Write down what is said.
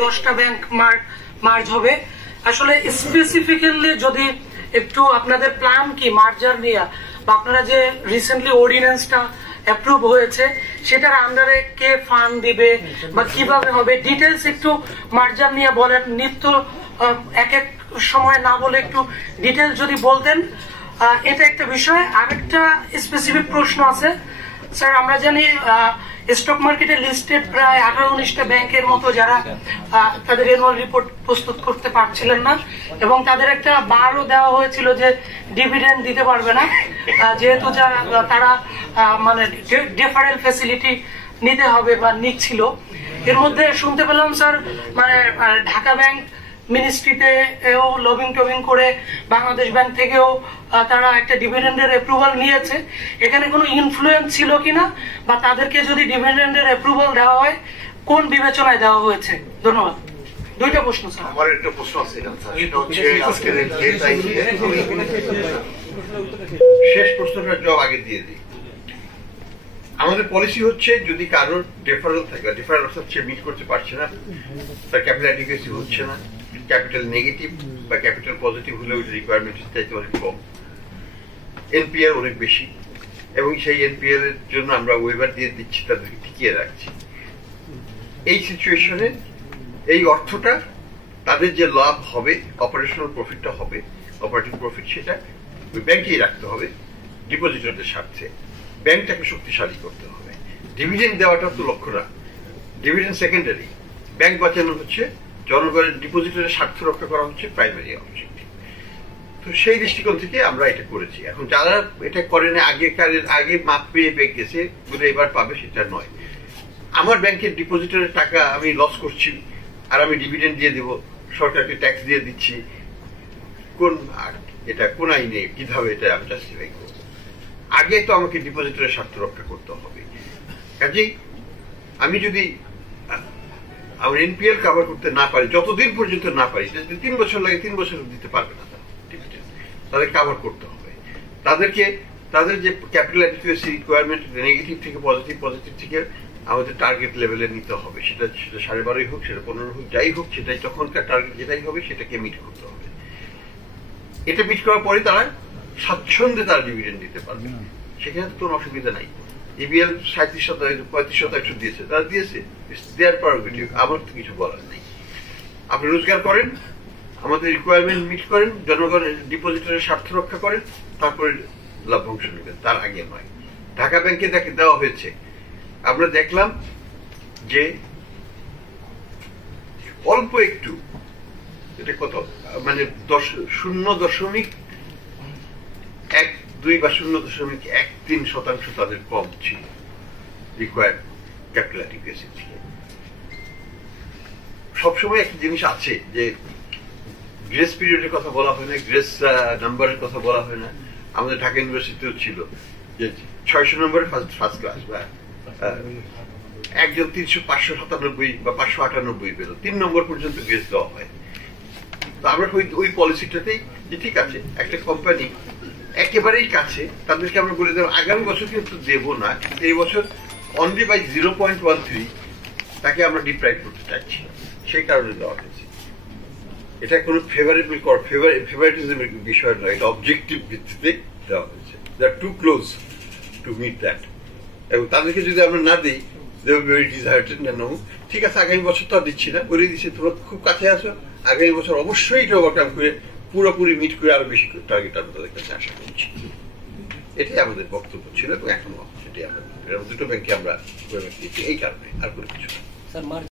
10টা bank merge হবে। আসলে স্পেসিফিক্যালি যদি একটু আপনাদের প্ল্যান কি মার্জার নিয়ে, বা আপনারা যে রিসেন্টলি অর্ডিন্যান্সটা অ্যাপ্রুভ হয়েছে সেটার আন্ডারে কে ফান্ড দিবে বা কিভাবে হবে, ডিটেলস একটু মার্জার নিয়ে বলেন। নিত্য এক এক সময় না বলে একটু ডিটেলস যদি বলতেন, এটা একটা বিষয়। আরেকটা স্পেসিফিক প্রশ্ন আছে স্যার, আমরা জানি স্টক মার্কেটে লিস্টেড প্রায় 18-19টা ব্যাংকের মতো যারা তাদের অ্যানুয়াল রিপোর্ট প্রস্তুত করতে পারছিলেন না, এবং তাদের একটা বারও দেওয়া হয়েছিল যে ডিভিডেন্ড দিতে পারবে না, যেহেতু তারা মানে ডিফারেন্ট ফ্যাসিলিটি নিতে হবে বা নিচ্ছিল। এর মধ্যে শুনতে পেলাম স্যার, মানে ঢাকা ব্যাংক মিনিস্ট্রিতে লবিং টবিং করে বাংলাদেশ ব্যাংক থেকেও তারা একটা ডিভিডেন্ডের অ্যাপ্রুভাল নিয়েছে। এখানে কোনো ইনফ্লুয়েন্স ছিল কিনা, বা তাদেরকে যদি ডিভিডেন্ডের অ্যাপ্রুভাল দেওয়া হয় কোন বিবেচনায় দেওয়া হয়েছে? ধন্যবাদ। দুইটা প্রশ্ন স্যার। আমার একটা প্রশ্ন আছে, শেষ প্রশ্নটার জবাব আগে দিয়ে দিই। আমাদের পলিসি হচ্ছে যদি কারোর ডেফারেল থাকে, ডেফারেল অর্থাৎ সে মিট করতে পারছে না, তার ক্যাপিটাল অ্যাডিকুয়েসি হচ্ছে না, ক্যাপিটাল নেগেটিভ বা ক্যাপিটাল পজিটিভ হলে ওই রিকোয়ারমেন্ট চাইতে অনেক কম, এনপিআর অনেক বেশি, এবং সেই এনপিআর এর জন্য আমরা ওয়েভার দিয়ে দিচ্ছি, তাদেরকে টিকিয়ে রাখছি। এই সিচুয়েশনে এই অর্থটা তাদের যে লাভ হবে, অপারেশনাল প্রফিটটা হবে, অপারেটিং প্রফিট, সেটা ওই ব্যাংকেই রাখতে হবে ডিপোজিটরদের স্বার্থে। ব্যাংকটাকে শক্তিশালী করতে হবে। ডিভিডেন্ড দেওয়াটা তো লক্ষ্য না, ডিভিডেন্ড সেকেন্ডারি। ব্যাংক বাঁচানো হচ্ছে, জনগণের ডিপোজিটরের স্বার্থ রক্ষা করা হচ্ছে প্রাইমারি অবজেক্টিভ। তো সেই দৃষ্টিকোণ থেকে আমরা এটা করেছি। এখন যারা এটা করেন আগে মাপ পেয়ে পেয়ে গেছে বলে এবার পাবে, সেটা নয়। আমার ব্যাংকের ডিপোজিটরের টাকা আমি লস করছি আর আমি ডিভিডেন্ড দিয়ে দেব, সরকারকে ট্যাক্স দিয়ে দিচ্ছি, এটা কোন আইনে কিভাবে এটা আমি জাস্টিফাই করব? আগে তো আমাকে ডিপোজিটরের স্বার্থ রক্ষা করতে হবে। কাজেই আমি যদি আমার এনপিএল কভার করতে না পারি, যতদিন পর্যন্ত না পারি, যদি 3 বছর লাগে 3 বছর দিতে পারবে না ডিভিডেন্ড, তাদের কভার করতে হবে। তাদেরকে তাদের যে ক্যাপিটাল অ্যাডিকুয়েসি রিকোয়ারমেন্ট নেগেটিভ থেকে পজিটিভ, পজিটিভ থেকে আমাদের টার্গেট লেভেলে নিতে হবে। সেটা 12.5 হোক, সেটা 15 হোক, যাই হোক, সেটাই তখনকার টার্গেট যেটাই হবে সেটাকে মিট করতে হবে। এটা মিট করার পরে তারা স্বাচ্ছন্দ্যে তারা ডিভিডেন্ড দিতে পারবে, সেখানে তো কোনো অসুবিধা নাই। ইবিএল 37%, 35% দিয়েছে, তারা দিয়েছে, দেয়ার প্রেরোগেটিভ, আমার তো কিছু বলার নেই। আপনি রোজগার করেন, আমাদের রিকোয়ারমেন্ট মিট করেন, জনগণের ডিপোজিটরের স্বার্থ রক্ষা করেন, তারপরে লভ্যাংশ নেবেন, তার আগে নয়। ঢাকা ব্যাংকে দেওয়া হয়েছে, আমরা দেখলাম যে অল্প একটু, এটা কত, মানে 0.12 বা 0.13% তাদের কম ছিল রিকোয়ার্ড ক্যাপিটাল অ্যাডিকুয়েসি থেকে। সবসময় একটা জিনিস আছে যে গ্রেস পিরিয়ডের কথা বলা হয় না, গ্রেস নাম্বারের কথা বলা হয় না। আমাদের ঢাকা ইউনিভার্সিটিতেও ছিল যে 600 নম্বরে ফার্স্ট ক্লাস, বা একজন 597 বা 598 পেল, 3 নম্বর পর্যন্ত গ্রেস দেওয়া হয়। তো আমরা ওই পলিসিটাতেই যে ঠিক আছে, একটা কোম্পানি একেবারেই কাছে, তাদেরকে আমরা বলে দেব আগামী বছর কিন্তু দেব না, এই বছর অনলি বাই 0.13 তাকে আমরা ডিপ্রাইভ করতে চাইছি, সেই কারণে দেওয়া হয়েছে। এটা কোনো ফেভারিটিজমের বিষয় নয়, এটা অবজেক্টিভ ভিত্তিতে দেওয়া হয়েছে। They are too close to meet that. এবং তাদেরকে যদি আমরা না দিই, they will be very disheartened, না ঠিক আছে আগামী বছর তো আর দিচ্ছি না, বলে দিচ্ছি তোমরা খুব কাছে আছো, আগামী বছর অবশ্যই এটা ওভারকাম করে পুরোপুরি মিট করে আরো বেশি টার্গেট আমরা তাদের কাছে আশা করছি। এটাই আমাদের বক্তব্য ছিল, এবং এখনো সেটাই আমরা দুটো ব্যাংকে আমরা এই কারণে, আর কোনো কিছু না।